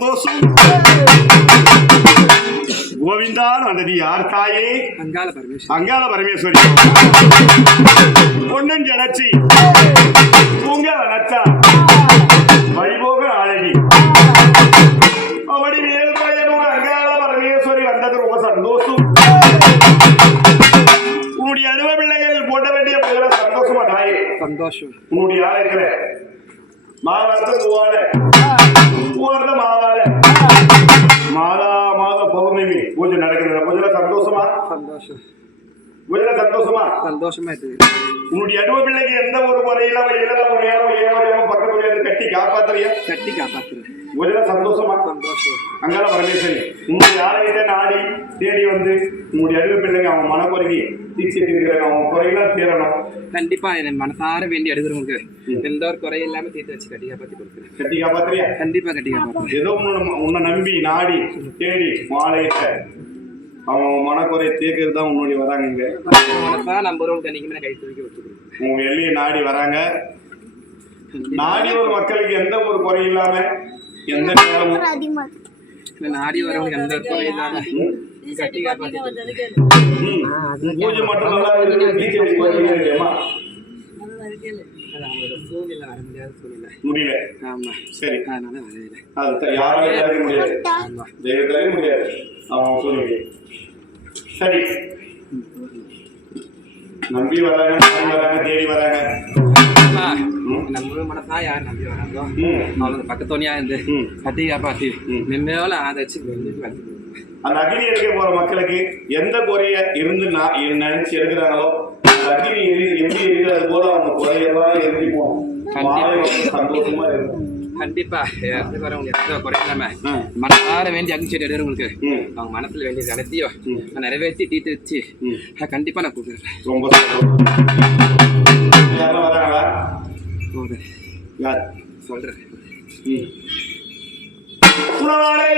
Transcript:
சந்தோஷம். கோவிந்தான் வந்தது யார் தாயே? அங்காள பரமேஸ்வரி. பொன்னன் ஜனச்சி பூங்க வளர்த்தா வழிபோக அழகி அவடி மேல்பயனூர் அங்காள பரமேஸ்வரி வந்தது ரொம்ப சந்தோஷம். உன்னுடைய அனுபவ பிள்ளைகள் போட்ட வேண்டிய முதல்ல சந்தோஷமா தாயே? சந்தோஷம். உன்னுடைய ஆலயத்துல மாவார்த்த மாவால மாதா மாத பௌர்ணமி பூஜை நடக்குது. பூஜை சந்தோஷமா? சந்தோஷம். பூஜை சந்தோஷமா? சந்தோஷமா இருக்கு. உன்னுடைய அனுபவ பிள்ளைக்கு எந்த ஒரு முறையில பக்கத்துல கட்டி காப்பாத்துறியா? கட்டி காப்பாத்துறேன். பூஜை சந்தோஷமா? சந்தோஷம். அங்காள பரமேஸ்வரி உன்னுடைய ஆலயத்தை நாடி தேடி வந்து உன்னுடைய அனுபவ பிள்ளைங்க அவன் மனக்குறைக்கு தீட்சிட்டு இருக்கிறாங்க. அவன் குறையெல்லாம் தீரணும். கண்டிப்பா என் மனசார வேண்டி எடுக்கிறவங்க எந்த ஒரு குறை இல்லாம தீர்த்து வச்சு கட்டி காப்பாத்தி கொடுக்குறேன். கட்டி காப்பாத்துறியா? கண்டிப்பா கட்டி காப்பாத்துறேன். ஏதோ உன்னை நம்பி நாடி தேடி ஆலயத்தை அவன் மனக்குறையை தீர்க்கிறது தான் உன்னுடைய வராங்க. இங்க மனசா நம்புறவங்க கண்டிக்குமே கை தூக்கி வச்சுக்கிறேன். உங்க எல்லையை நாடி வராங்க. நாடி ஒரு மக்களுக்கு எந்த ஒரு குறை இல்லாம எந்த நேரமும் நாடி வரவங்க எந்த குறை இல்லாம கட்டி காப்பாத்தி பூஜை மட்டும் நல்லா முடியல. ஆமா சரி. அது யாராலும் முடியாது. தெய்வத்தாலே முடியாது. அவன் சொல்லி சரி நம்பி வராங்க தேடி வராங்க. நம்ம மனசா யார் நம்பி வராங்களோ அவங்க பக்கத்தோனியா இருந்து கட்டி காப்பாத்தி மென்மேல ஆதரிச்சு அந்த அக்னி எடுக்க போற மக்களுக்கு எந்த குறைய இருந்து நினைச்சு எடுக்கிறாங்களோ அந்த அக்னி எப்படி இருக்கிறது போல அவங்க குறையெல்லாம் எழுதி போகணும். சந்தோஷமா இருக்கும். கண்டிப்பா வரவங்க எந்த குறை இல்லாம மனசார வேண்டி அக்னி செடி எடுக்கிறவங்களுக்கு அவங்க மனசுல வேண்டிய அனைத்தையும் நான் நிறைவேற்றி தீட்டு வச்சு கண்டிப்பா நான் கூப்பிடுறேன். ரொம்ப வராங்களா? யார் சொல்றேன். உணவாடை